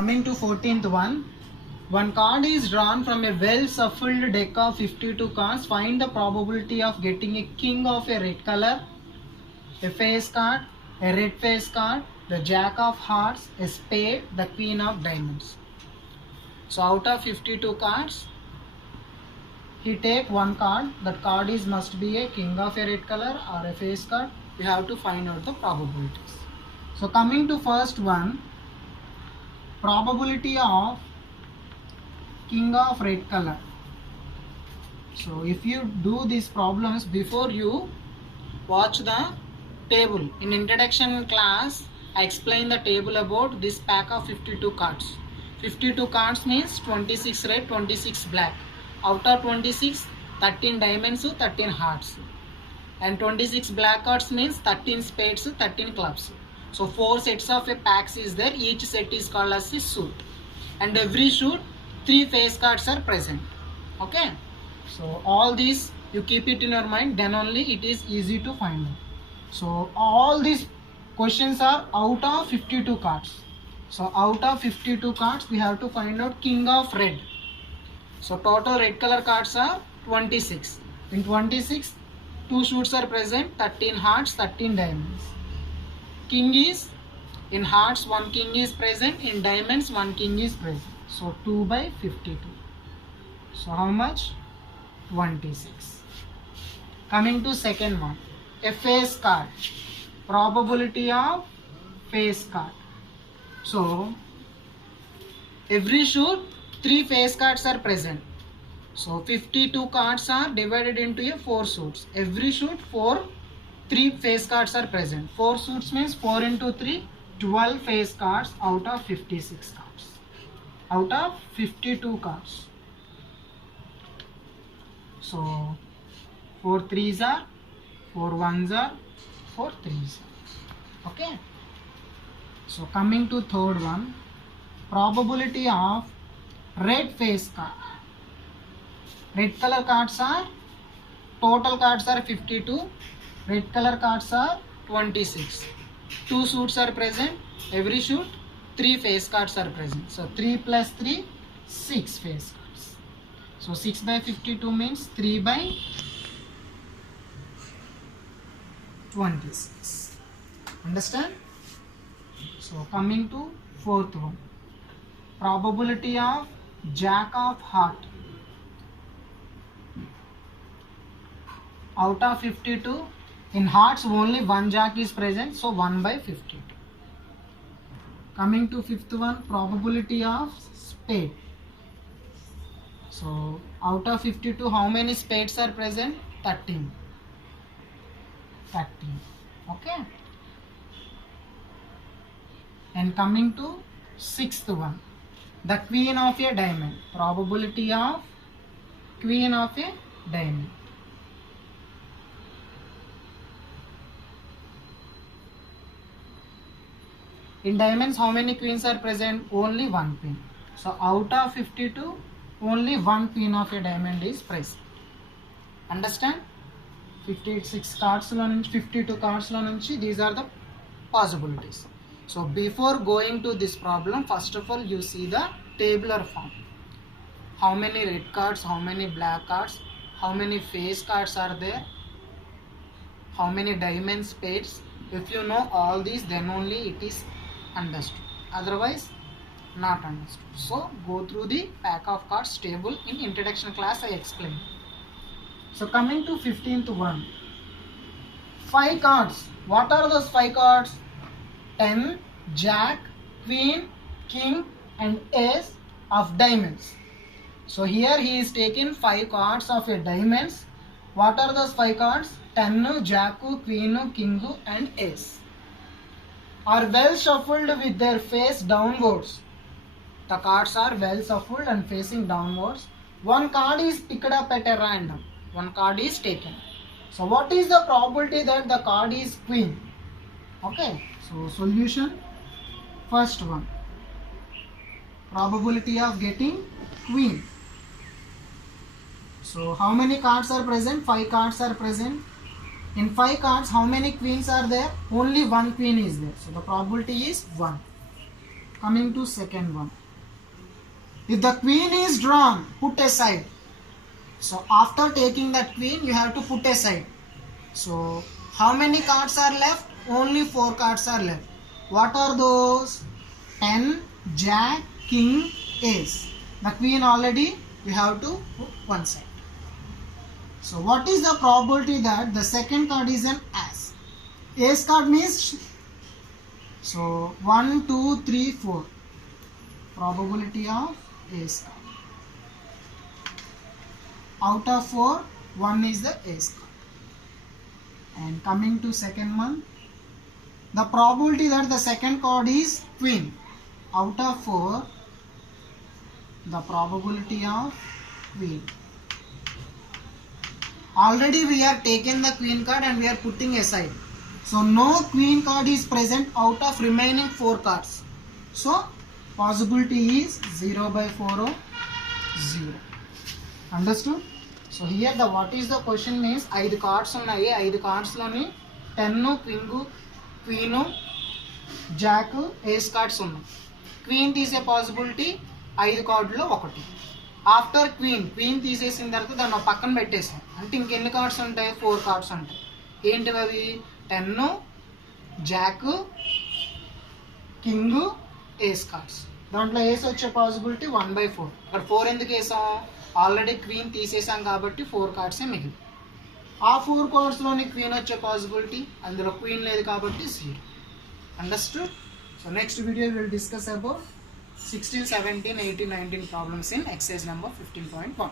Coming to 14th one. One card is drawn from a well-shuffled deck of 52 cards. Find the probability of getting a king of a red color, a face card, a red face card, the jack of hearts, a spade, the queen of diamonds. So out of 52 cards, he take one card. That card is must be a king of a red color or a face card. You have to find out the probabilities. So coming to first one, probability of king of red color. So if you do these problems before you watch the table, in introduction class I explained the table about this pack of 52 cards. 52 cards means 26 red, 26 black. Out of 26, 13 diamonds, 13 hearts. And 26 black cards means 13 spades, 13 clubs. So 4 sets of a packs is there. Each set is called as a suit. And every suit, 3 face cards are present. Okay. So all these you keep it in your mind, then only it is easy to find out. So all these questions are out of 52 cards. So out of 52 cards we have to find out king of red. So total red color cards are 26. In 26, 2 suits are present, 13 hearts, 13 diamonds. King is, in hearts 1 king is present, in diamonds 1 king is present. So 2 by 52. So how much? 26. Coming to second one, a face card. Probability of face card. So every suit 3 face cards are present. So 52 cards are divided into 4 suits. Every suit 3 face cards are present. 4 suits means 4 into 3, 12 face cards out of 56 cards. Out of 52 cards. So 4 threes are, 4 ones are, 4 threes are. Okay. So coming to third one, probability of red face card. Red color cards are, total cards are 52. Red color cards are 26. 2 suits are present. Every suit 3 face cards are present. So 3 plus 3, 6 face cards. So 6 by 52 means 3 by 26. Understand? So coming to fourth one, probability of jack of heart. Out of 52, in hearts only 1 jack is present, so 1 by 52. Coming to fifth one, probability of spade. So out of 52, how many spades are present? 13. 13. Okay. And coming to sixth one, the queen of a diamond. Probability of queen of a diamond. In diamonds, how many queens are present? Only 1 queen. So out of 52, only 1 queen of a diamond is present. Understand? 56 cards lo nunchi, 52 cards lo nunchi, these are the possibilities. So before going to this problem, first of all you see the tabular form. How many red cards, how many black cards, how many face cards are there, how many diamond spades. If you know all these, then only it is understood. Otherwise, not understood. So go through the pack of cards table. In introduction class I explained. So coming to 15th one, 5 cards. What are those 5 cards? 10, jack, queen, king and ace of diamonds. So here he is taking 5 cards of a diamonds. What are those 5 cards? 10, jack, queen, king and ace. Are well shuffled with their face downwards. The cards are well shuffled and facing downwards. 1 card is picked up at a random. 1 card is taken. So what is the probability that the card is queen? Okay. So solution, first one, probability of getting queen. So how many cards are present? 5 cards are present. In 5 cards, how many queens are there? Only 1 queen is there. So the probability is 1. Coming to second one. If the queen is drawn, put aside. So after taking that queen, you have to put aside. So how many cards are left? Only 4 cards are left. What are those? 10, Jack, King, Ace. The queen already you have to put one side. So what is the probability that the second card is an Ace? Ace card means, so 1, 2, 3, 4. Probability of Ace card. Out of 4, 1 is the Ace card. And coming to second one, the probability that the second card is Queen. Out of 4, the probability of Queen. Already we are taken the Queen card and we are putting aside. So no Queen card is present out of remaining 4 cards. So possibility is 0 by 4 or 0. Understood? So here the what is the question means 5 cards ఉన్నాయి 5 cards లోని 10 queen Jack ఏస్ cards ఉన్నాయి queen తీసే possibility 5 కార్డులో ఒకటి after queen తీసేసిన తర్వాత దాన్ని పక్కన పెట్టేసాం అంటే ఇంకెన్ని కార్డ్స్ ఉంటాయి 4 కార్డ్స్ ఉంటాయి ఏంటివి అవి 10 జాక్ కింగ్ ఏస్ కార్డ్స్ దాంట్లో ఏస్ వచ్చే పాసిబిలిటీ 1/4 ఇక్కడ 4 ఎందుకు వేసాం ఆల్రెడీ క్వీన్ తీసేసాం కాబట్టి 4 కార్డ్సే మిగిలి ఆ 4 కార్డ్స్లోని క్వీన్ వచ్చే పాసిబిలిటీ అందులో క్వీన్ లేదు కాబట్టి 0. Understood? So next video will discuss about 16, 17, 18, 19 problems in exercise number 15.1.